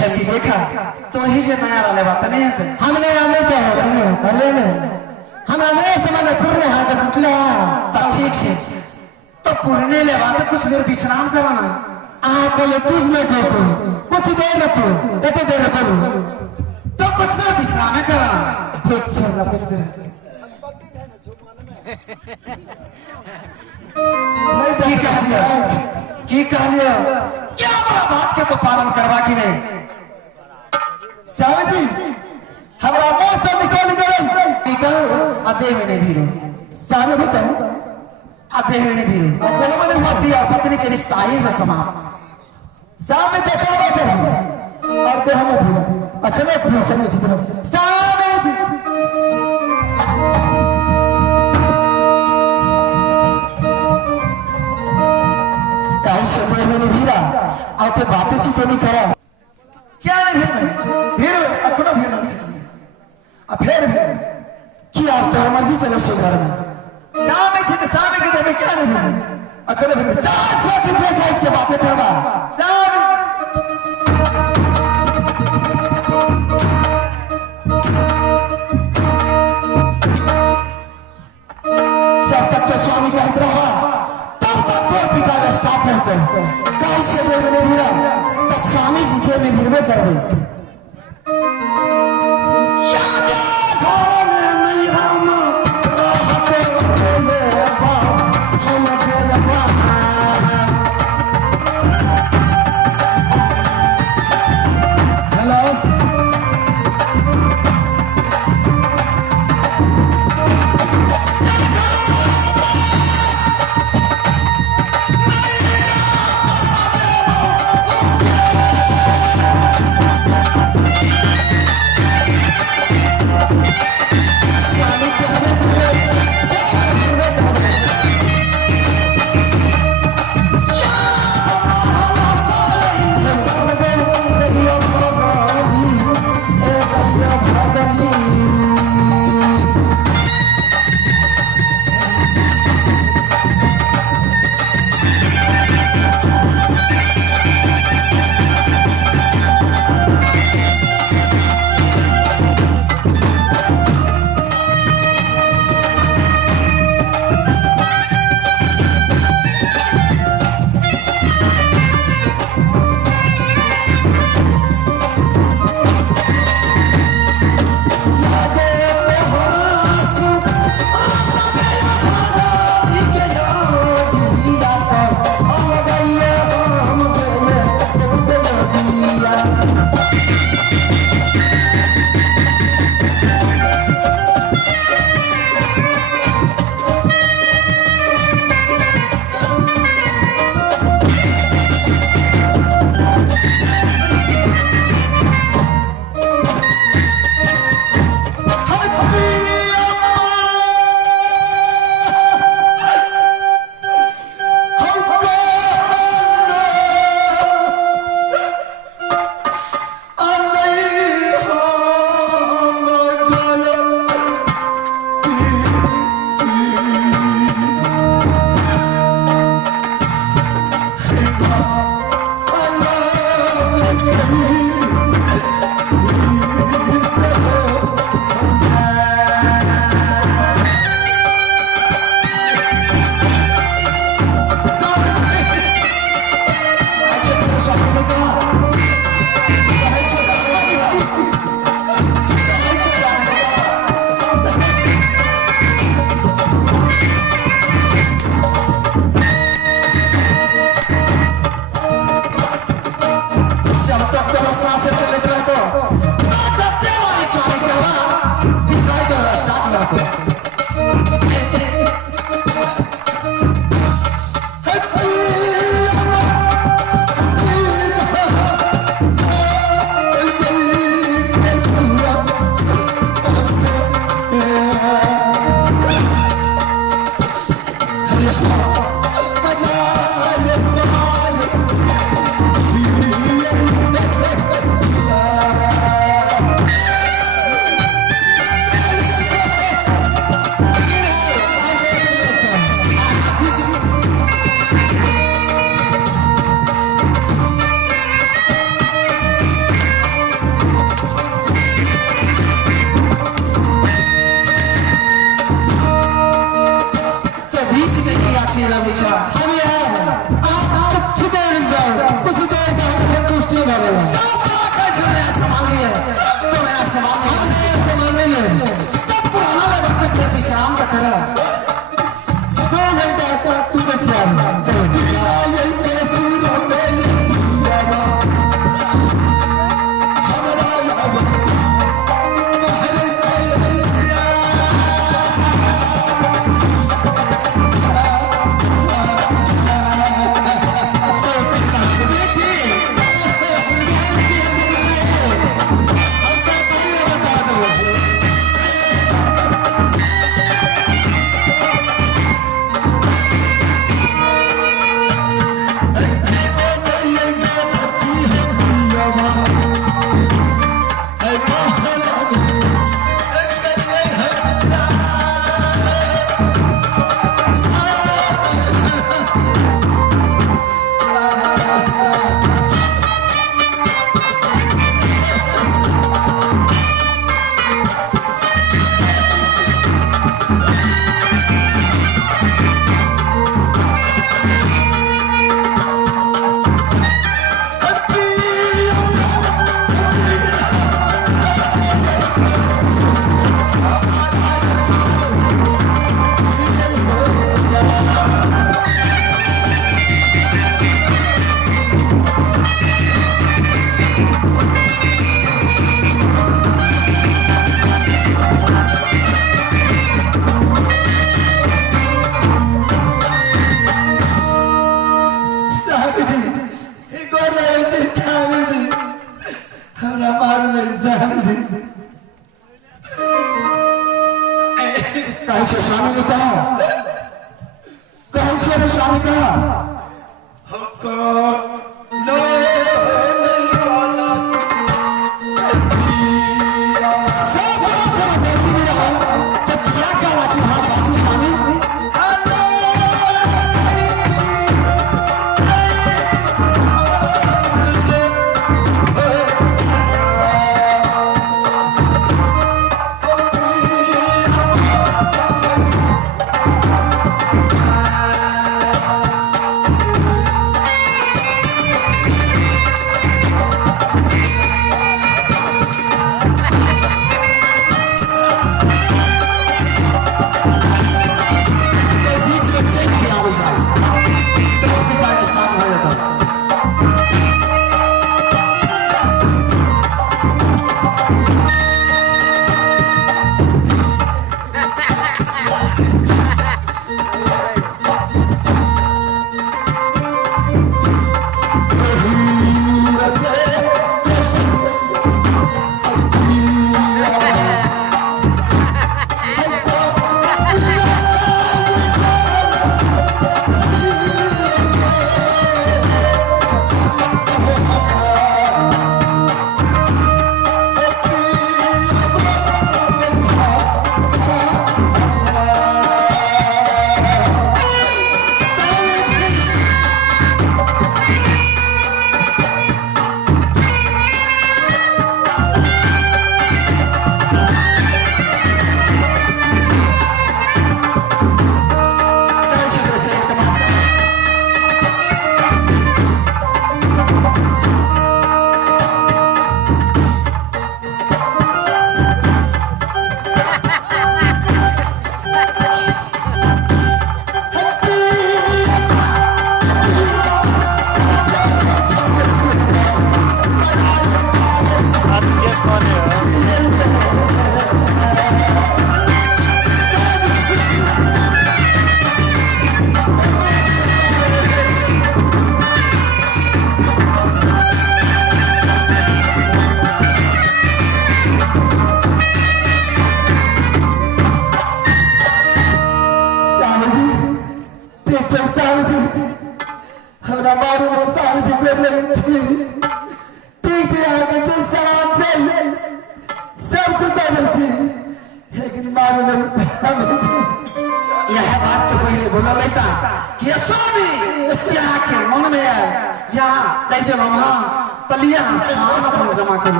शक्ति देखा तो ही जो नया वाले बात नहीं है हमने आने चाहे तुम्हें भले में हम आने समय पूर्ण हाथ फुटले तो ठीक से तो पूर्णे ले बात कुछ देर विश्राम करना आकल तुझ में ठोको कुछ देर रखो कते देर करो तो कुछ देर विश्राम करना ठीक से ना कुछ देर नहीं की कहिया की कहिया क्या बड़ा बात के तो पालन करवा की नहीं सावे जी हमरा मुंह से निकल गई निकल अधे में नहीं भीरो सावे भी कहो अधे में नहीं भीरो अधे में नहीं पति और पत्नी के रिश्ता ही जो समाप्त सावे जकावा करो और दे हमें भी अखने पूरी समझ दो सावे जी समय मैंने भीरा आते बातें सी तो नहीं करा क्या नहीं भीर अखनो भीर फिर कि आप तो मर्जी चलो सो घर में सामे थे सामे के देवे क्या नहीं अखनो भीर साथ साथ की साइड के बातें करवा सामे सब तक तो स्वामी का हैदराबाद पिता का स्टाफ रहते हैं कैसे देव ने भीरा तो स्वामी जी के में भीरवे कर दे कैसे स्वामी ने कहा, कैसे रे स्वामी कहा हमको नहीं वाला सब बड़ा बेटी ने रहा तो क्या कहा कि हाँ बाजू स्वामी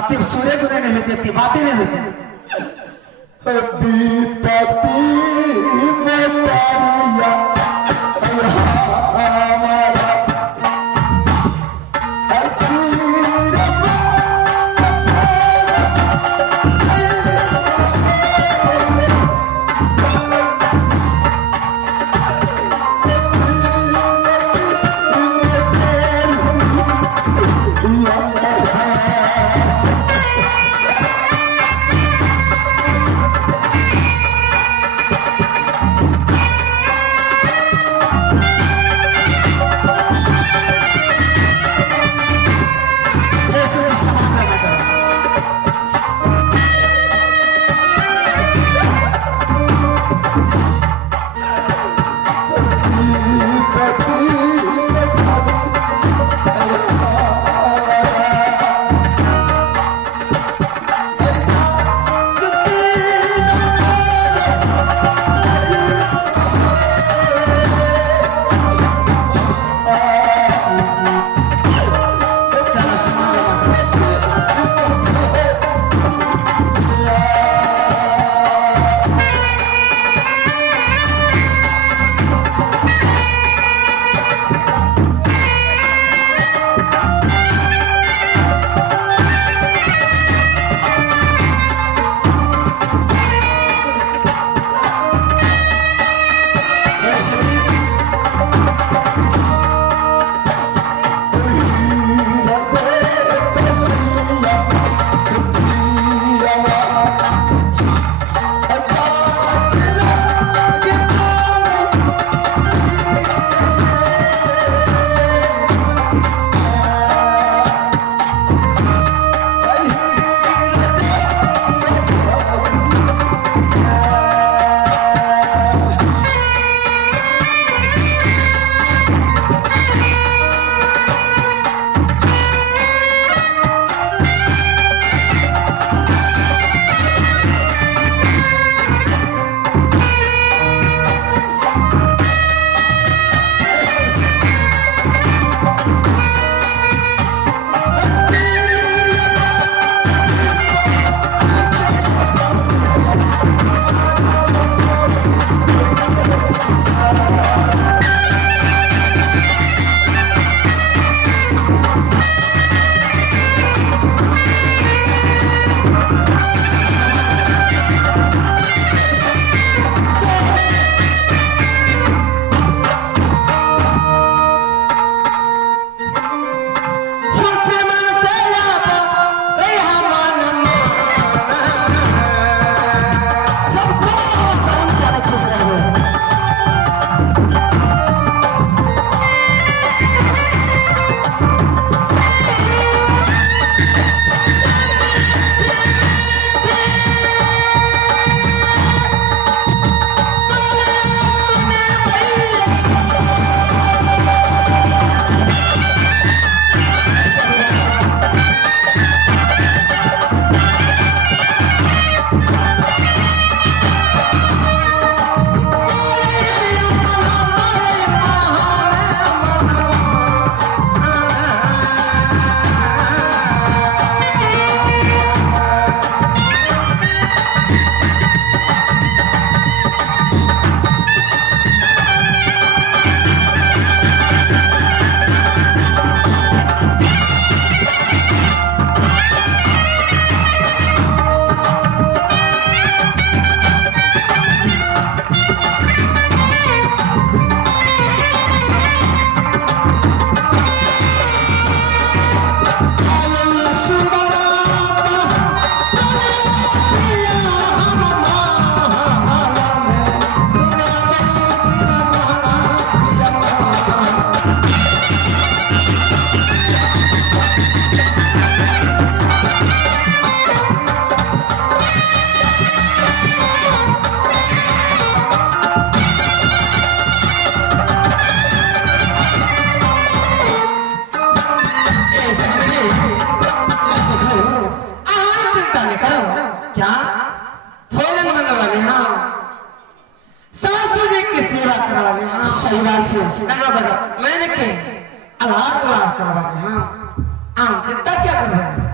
अति सूर्य को नहीं होती, अति बातें नहीं होती।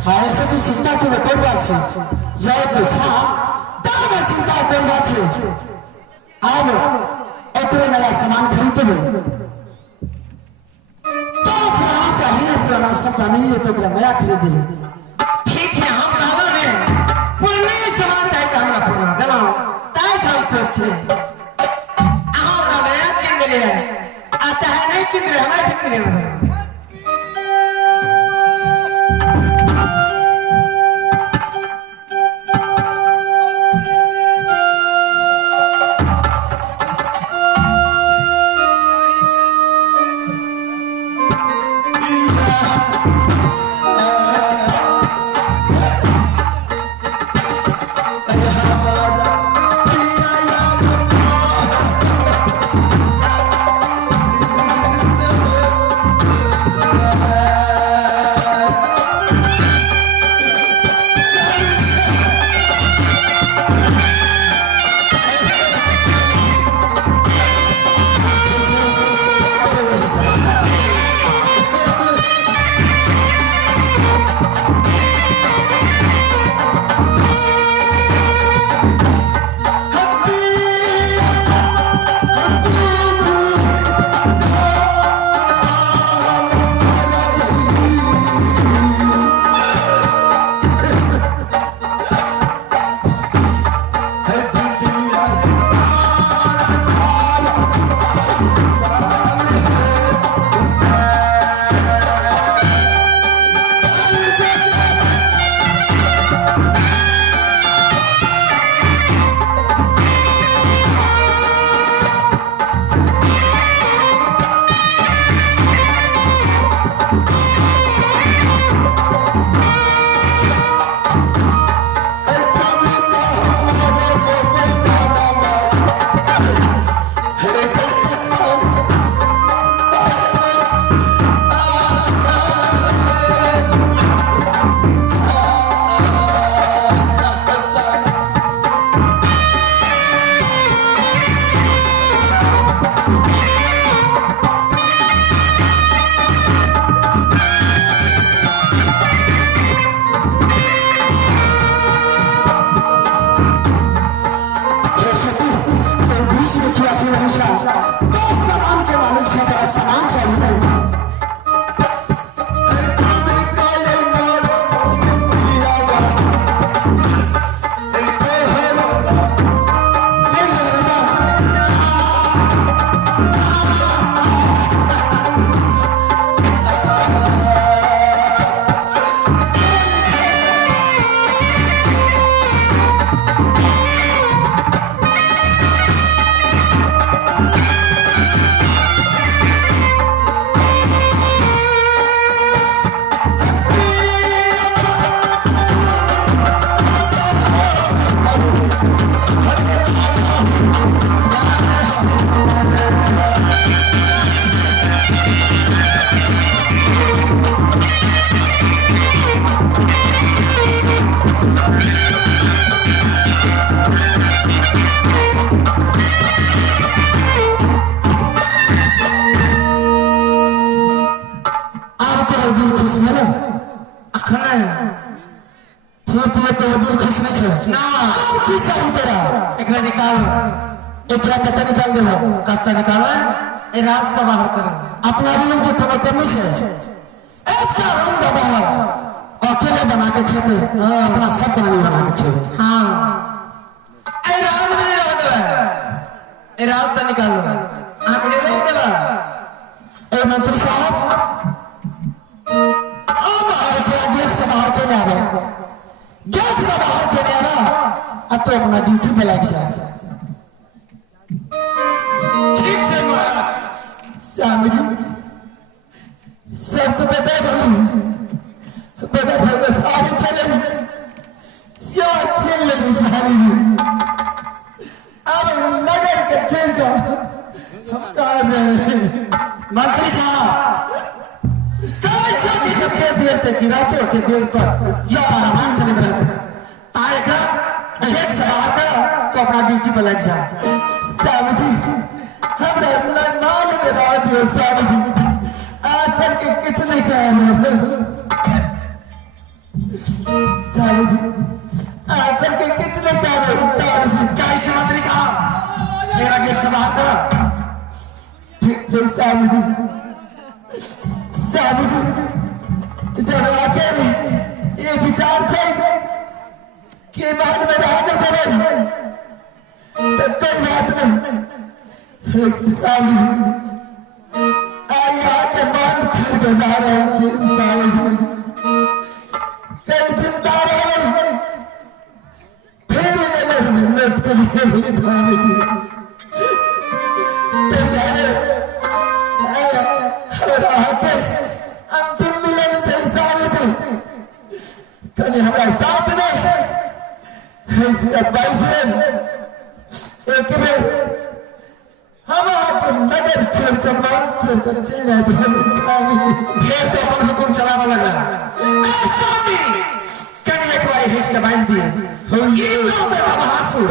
हाँ ऐसे तो चिंता तो कोई बात से जाए पूछा तब चिंता कोई बात से अब अपने नया सामान खरीदते हुए तो पुराना चाहिए पुराना सब नहीं है तो मेरा नया खरीद ले ठीक है हम कालो ने पुराने सामान चाहिए तो हमरा पुराना देना ताई सब खुश छे हम का नया किन ले अच्छा है नहीं किन ले हमारे से किन ले रास्ता बाहर करो अपना रूम के कोनो कमी से एक का रूम दबा अकेले बना के खेते अपना सब पानी बना के खेते हाँ ए राम नहीं रहता है ए रास्ता निकालो आंख दे देगा ए मंत्री साहब अब गेट से बाहर के आ रहा गेट से बाहर के आ रहा अब तो अपना ड्यूटी पे लग जाए ठीक से मारा स्वामी जी सबको बता दो सारी चले चल स्वामी जी अब नगर के चल का हम कहा जाए मंत्री साहब कैसे जितने देर तक गिराते होते देर तक ये आराम चले रहते ताए का गेट से बाहर का तो अपना ड्यूटी पे लग जाए स्वामी जी हमरा अपना माल में बात है स्वामी जी आज तक के कुछ नहीं कहा साहब जब आके ये विचार थे कि मान में रहने देवे तो कोई बात नहीं साहब आई आके मान छोड़ के जा रहे हैं साहब कई चिंता रहे फिर नगर में लौट के लिए भी साहब अंतिम मिलन कल हमारा साथ में इसका 22 दिन एक बेर हम आके नगर छोड़कर मान छोड़कर चले आते हैं फिर तो अपन हुकुम चलावा लगा स्वामी कल एक बार हिस्सा 22 दिए ये तो बेटा महासुर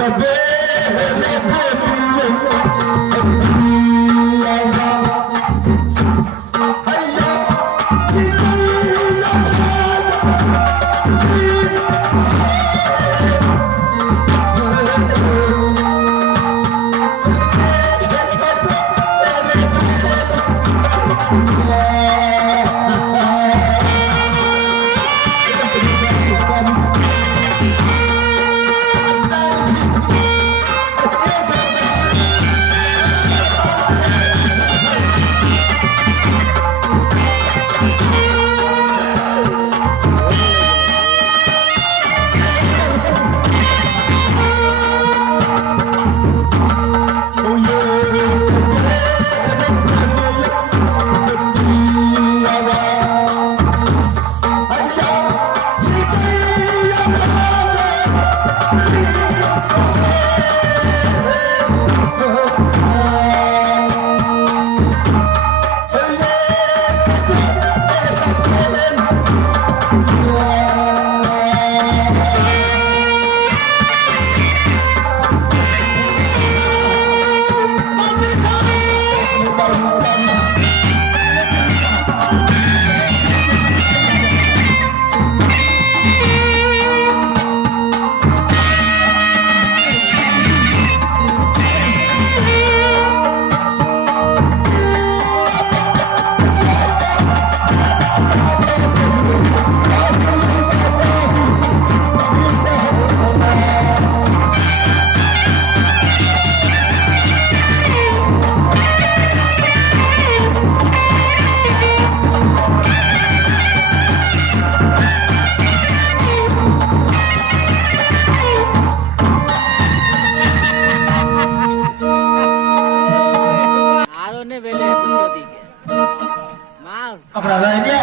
अपना रह गया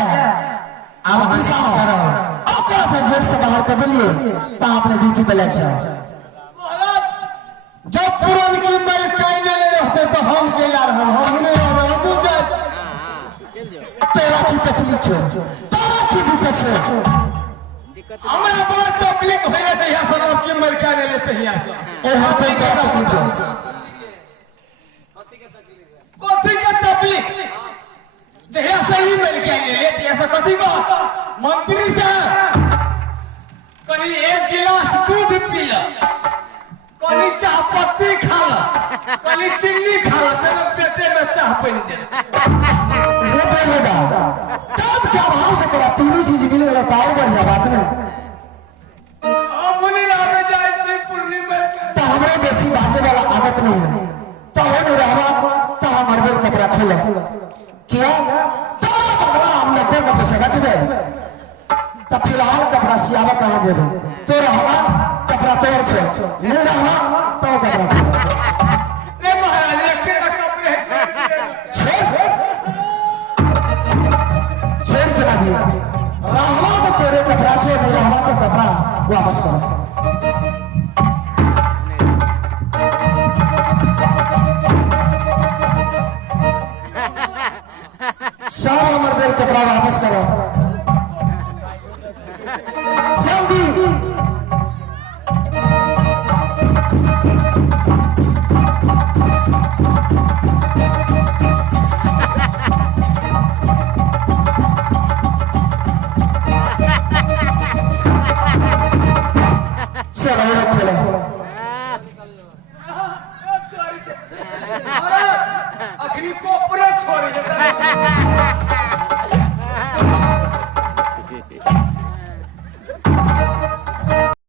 अब हम साथ करो ओकरा से घर से बाहर कर दिए ता अपने ड्यूटी पे लग जाओ जब पुरान की मल काई ले रहते तो हम के यार हम नहीं रह हम जा तेरा की तकलीफ छो तेरा की दिक्कत छो हमरा बड़ तकलीफ होया त यहां सब के मल का ले लेते यहां सब ए हम पे क्या तकलीफ छो कथी के तकलीफ जहिया सही मिल के ले लेते ऐसा कथी को मंत्री साहब कनी एक गिलास दूध पी लो कनी चाह पत्ती खा लो कनी चीनी खा लो तेरे पेटे में चाह बन जाए रे बेटा तब क्या भाव से करा तीनों चीज मिलेगा तो और बढ़िया बात नहीं हम मुनि लावे जाए छी पूर्णिमा तो हमरे बेसी बाजे वाला आदत नहीं है तो हो रहवा तो हमर कपड़ा खोलो क्या हम लोग को तो सगा दे तब फिलहाल कपड़ा सियावा कहां जेबो तो रहवा कपड़ा तोड़ छे नहीं रहवा तो कपड़ा रे महाराज एक कपड़े छोड़ के ना दिया रहवा तो तोरे कपड़ा से नहीं रहवा तो कपड़ा वापस करो सब हमर कपड़ा वापस करो